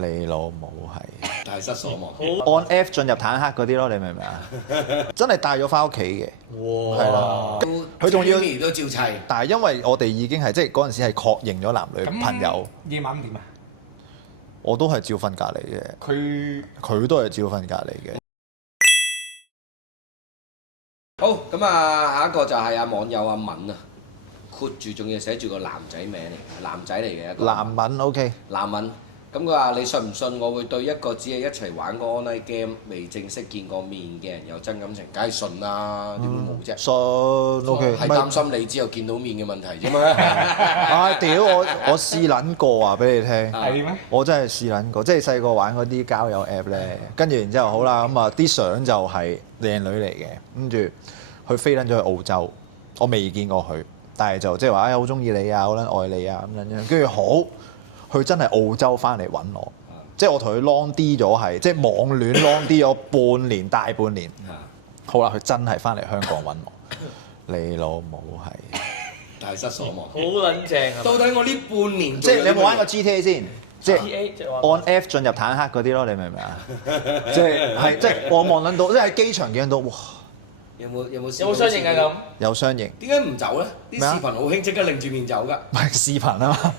你老母係大失所望。按 F 進入坦克嗰啲咯，你明唔明啊？真係帶咗翻屋企嘅，係啦。佢仲要都照砌，但係因為我哋已經係即係嗰陣時係確認咗男女朋友。夜晚點啊？我都係照瞓隔離嘅，佢都係照瞓隔離嘅。好咁啊，下一個就係網友阿敏啊，括住仲要寫住個男仔名嚟，男仔嚟嘅一個。男文 OK。男文，咁佢話：你信唔信我會對一個只係一齊玩過 online game、未正式見過面嘅人有真感情？梗係信啦，點會冇啫？信 OK。係擔心你之後見到面嘅問題啫嘛。屌我試撚過啊！俾你聽。係咩？我真係試撚過，即係細個玩嗰啲交友 app 咧，跟住然之後好啦，咁啊啲相就係靚女嚟嘅，跟住佢飛撚咗去澳洲，我未見過佢，但係就即係話好中意你啊，好撚愛你啊咁樣，跟住好，佢真係澳洲翻嚟揾我，即係我同佢 long 啲咗係，即係網戀 long 啲咗半年大半年，好啦，佢真係翻嚟香港揾我，你老母係大失所望，好撚正啊！到底我呢半年即係你有冇玩過 GTA 先？即係 GTA 即係話按 F 進入坦克嗰啲咯，你明唔明啊？即係我望撚到，即係喺機場見到，哇！有冇有冇相應啊咁？有相應。點解唔走咧？啲視頻好興，即刻擰住面走㗎。唔係視頻啊嘛，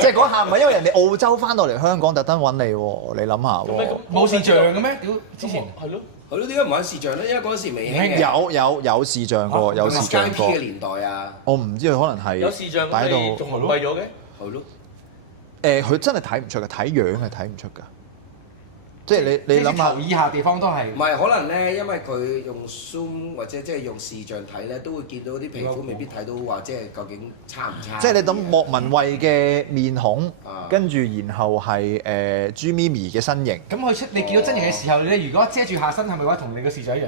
即係嗰下唔係因為人哋澳洲翻到嚟香港特登揾你喎，你諗下喎。冇視像嘅咩？屌之前係咯，係咯，點解唔玩視像咧？因為嗰陣時未興嘅。有視像過，有視像 Skype 過嘅。年代啊，我唔知佢可能係有視像擺到咁你仲蒙蔽咗嘅？係咯。佢真係睇唔出嘅，睇樣係睇唔出㗎。即係你諗下頭，以下地方都係唔係可能咧，因為佢用 Zoom 或者即係用視像睇咧，都會見到啲皮膚未必睇到話即係究竟差唔差。即係你諗莫文蔚嘅面孔，跟住然後係朱咪咪嘅身形。咁佢出你見到真人嘅時候，你如果遮住下身，係咪話同你個視像一樣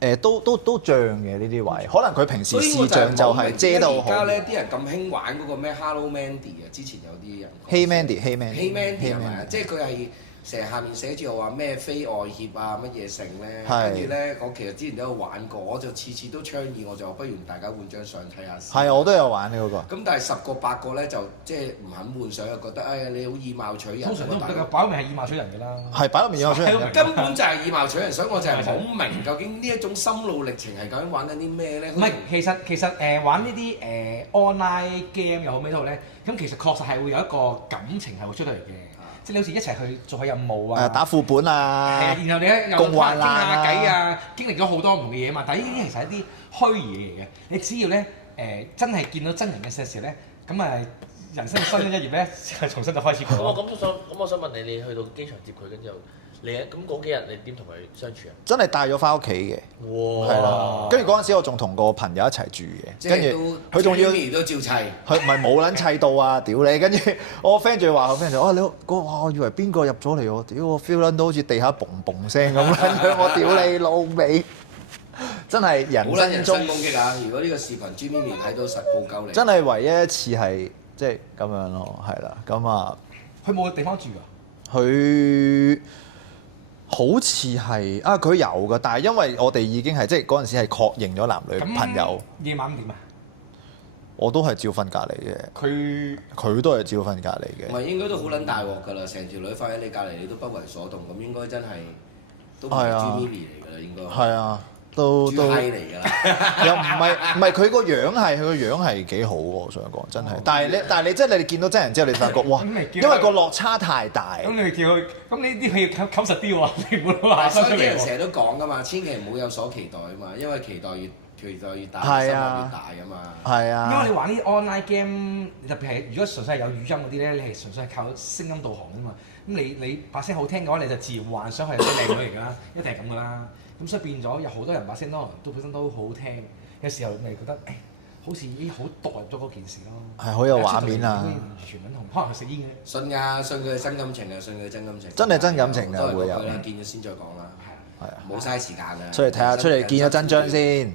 咧？都脹嘅呢啲位，可能佢平時視像就係遮到好。而家咧啲人咁興玩嗰個咩 Hello Mandy 啊，之前有啲人。Hey Mandy 係咪啊？即係佢係。成日下面寫住我話咩非外協啊乜嘢成咧，跟住咧我其實之前都有玩過，我就次次都倡議，我就話不如大家換張相睇下先。係，我都有玩呢嗰個。咁但係10個8個咧就即係唔肯換相，又覺得哎呀你好以貌取人。通常都唔得㗎，擺明係以貌取人㗎啦。係擺到面以貌取人。根本就係以貌取人，所以我就係唔好明究竟呢一種心路歷程係究竟玩緊啲咩咧？唔係，其實玩呢啲online game 又好咩都好咧，咁其實確實係會有一個感情係會出到嚟嘅。即係你好似一齊去做下任務啊，打副本啊，係啊，然後你咧又共患傾下難偈啊，經歷咗好多唔同嘅嘢嘛。但係呢啲其實係一啲虛擬嘅嘢嘅，你只要咧真係見到真人嘅時候咧，咁人生新一頁咧重新就開始過。咁我想問你，你去到機場接佢，跟住你咁嗰幾日你點同佢相處啊？真係帶咗翻屋企嘅，係啦。跟住嗰陣時我仲同個朋友一齊住嘅，跟住佢仲要都照砌，佢唔係冇撚砌到啊！屌你！跟住我 friend 仲話，我 friend 就你哇！我以為邊個入咗嚟喎？屌我 feel 撚到好似地下嘣嘣聲咁撚樣，我屌你老味！真係人生中攻擊啊！如果呢個視頻朱咪咪睇到實報鳩你，真係唯一一次係即係咁樣咯，係啦，咁啊，佢冇地方住㗎。佢好似係啊，佢有㗎，但係因為我哋已經係即係嗰陣時係確認咗男女朋友。夜晚點啊？我都係照瞓隔離嘅。佢都係照瞓隔離嘅。唔係應該都好撚大鑊㗎啦！成條女瞓喺你隔離，你都不為所動，咁應該真係都唔係朱咪咪嚟㗎啦，應該。係啊。都豬閪嚟㗎啦，又唔係佢個樣係幾好喎，我想講真係。但係你即係你見到真人之後，你發覺哇，因為個落差太大。咁你叫佢，咁呢啲佢要冚實啲喎，你唔好話。所以啲人成日都講㗎嘛，千祈唔好有所期待啊嘛，因為期待越大，失望越大啊嘛。係啊。因為你玩啲 online game，特別係如果純粹係有語音嗰啲咧，你係純粹係靠聲音導航㗎嘛。咁你把聲好聽嘅話，你就自然幻想係啲靚女嚟㗎啦，一定係咁㗎啦。咁所以變咗有好多人把聲都本身都好聽，有時候你覺得好似已經好代入咗嗰件事咯。係好有畫面啊！全品同可能佢食煙嘅。信㗎，信佢係真感情啊，信佢係真感情。真係真感情㗎，會有。見咗先再講啦。係啊，冇嘥時間啊。出嚟睇下，出嚟見咗真章先。